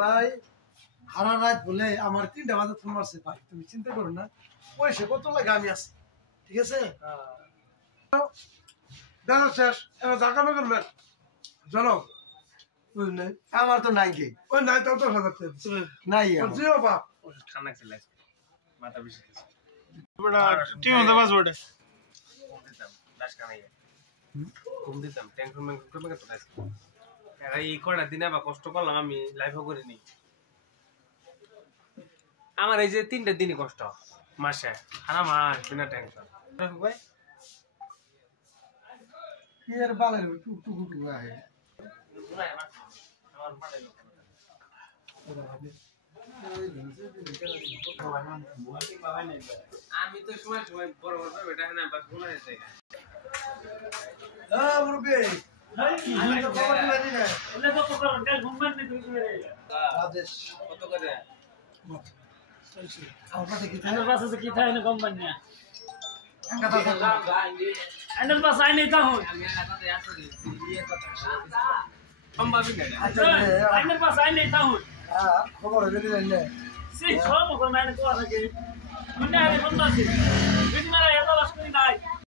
ভাই হারা রাত বলে আমার 3টা বাজে ফোন মারছে ভাই, তুমি চিন্তা করো না, পয়সা কত লাগে আমি আছি, ঠিক আছে? দেখা শেষ, এবার জাকামে করবেন চলো। বুঝলে আমার তো নাই গে, ওই নাই তো 10,000 নাই জিও বাপ খানা খেলে মাথা বেশি বড় টিম দা বাস বড় দাস কানাই ঘুম দিতাম টেনশন মেন করবে কত দাস এই কয়টা দিনে বা কষ্ট করলাম আমি লাইফও করিনি। আমার এই যে 3টা দিনই কষ্ট মাসে, সারা মাস বিনা টেনশন ভাই এর বালের টুকু টুকু আহে। আমার পাড়ায় লোক আমি তো সময় সময় বড় বড় বেটা না বাস বলা যেতে মুরব্বি আমি তো খবর দিলা দিনা এলে তো কত তেল ঘুমবেন নি তুই রে আদেশ কত করে আমার কাছে কি আইনের পাশে কি থাকে না কোম্পানি না কথা কথা আইনের পাশে আই নাই তাহু আমি এলাকাতে আসলে বিয়ের কথা সম্ভবই না আইনের পাশে আই নাই তাহু হ্যাঁ খবর দিলেন না সেই সব কোন আইনে তো আছে কি মানে আরে বন্ধ আছে বিন মারা এত লাশ করি নাই